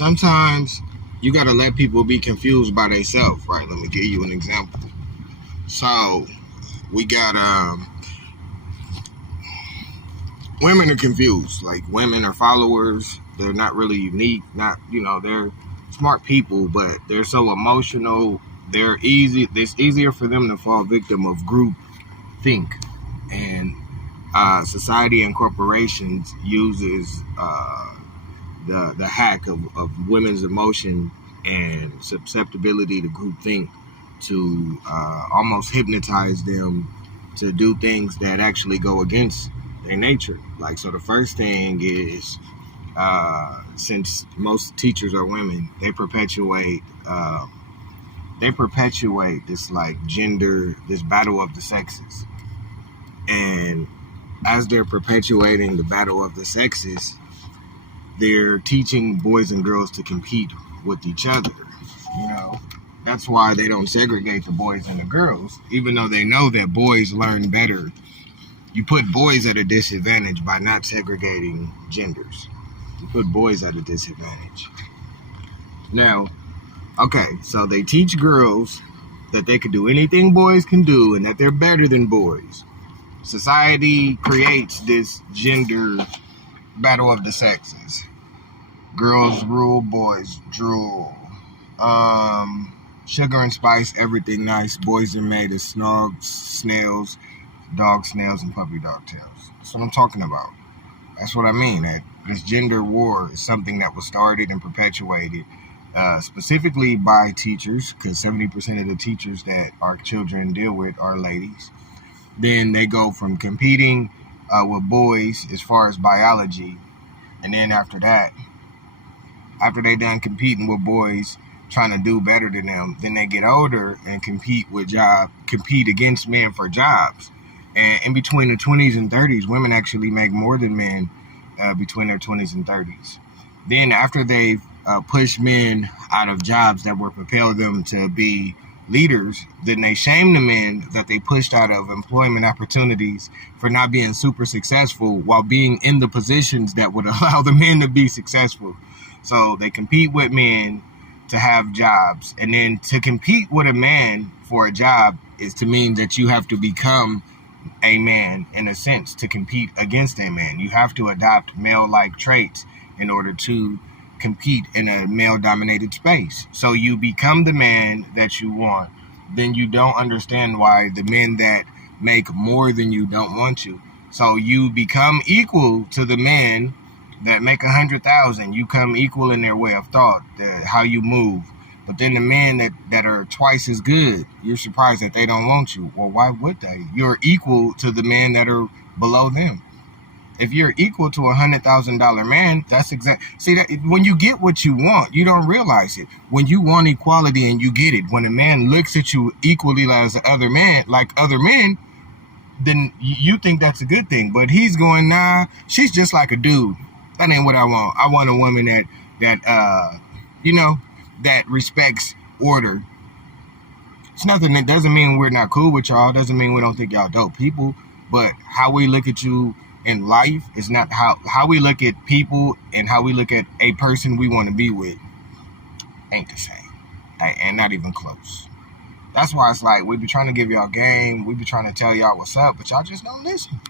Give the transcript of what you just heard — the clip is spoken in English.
sometimes you gotta let people be confused by themselves, right? Let me give you an example. So we got women are confused. Like, women are followers. They're not really unique. Not, they're smart people, but they're so emotional. They're easy. It's easier for them to fall victim of group think, and society and corporations uses the hack of women's emotion and susceptibility to group think to almost hypnotize them to do things that actually go against their nature. Like, so the first thing is, since most teachers are women, they perpetuate this, like, gender, this battle of the sexes. And as they're perpetuating the battle of the sexes, they're teaching boys and girls to compete with each other. That's why they don't segregate the boys and the girls, even though they know that boys learn better. You put boys at a disadvantage by not segregating genders. You put boys at a disadvantage. Now, okay, so they teach girls that they can do anything boys can do and that they're better than boys. Society creates this gender battle of the sexes. Girls rule, boys drool. Sugar and spice, everything nice. Boys are made of snogs, snails, dog snails, and puppy dog tails. That's what I'm talking about. That's what I mean. That this gender war is something that was started and perpetuated specifically by teachers, because 70% of the teachers that our children deal with are ladies. Then they go from competing with boys as far as biology, and then after that, after they done competing with boys, trying to do better than them, then they get older and compete against men for jobs. And in between the 20s and 30s, women actually make more than men between their 20s and 30s. Then after they've pushed men out of jobs that were propel them to be leaders, then they shame the men that they pushed out of employment opportunities for not being super successful while being in the positions that would allow the men to be successful. So they compete with men to have jobs, and then to compete with a man for a job is to mean that you have to become a man, in a sense, to compete against a man. You have to adopt male-like traits in order to compete in a male-dominated space. So you become the man that you want. Then you don't understand why the men that make more than you don't want you. So you become equal to the men that make 100,000. You come equal in their way of thought, how you move. But then the men that are twice as good, you're surprised that they don't want you. Well, why would they? You're equal to the men that are below them. If you're equal to $100,000 man, that's exact. See, that when you get what you want, you don't realize it. When you want equality and you get it, when a man looks at you equally as other men, like other men, then you think that's a good thing. But he's going, nah, she's just like a dude. That ain't what I want. I want a woman that respects order. It's nothing. That doesn't mean we're not cool with y'all. Doesn't mean we don't think y'all dope people. But how we look at you in life is not how we look at people, and how we look at a person we want to be with ain't the same. And not even close. That's why it's like we be trying to give y'all game. We be trying to tell y'all what's up, but y'all just don't listen.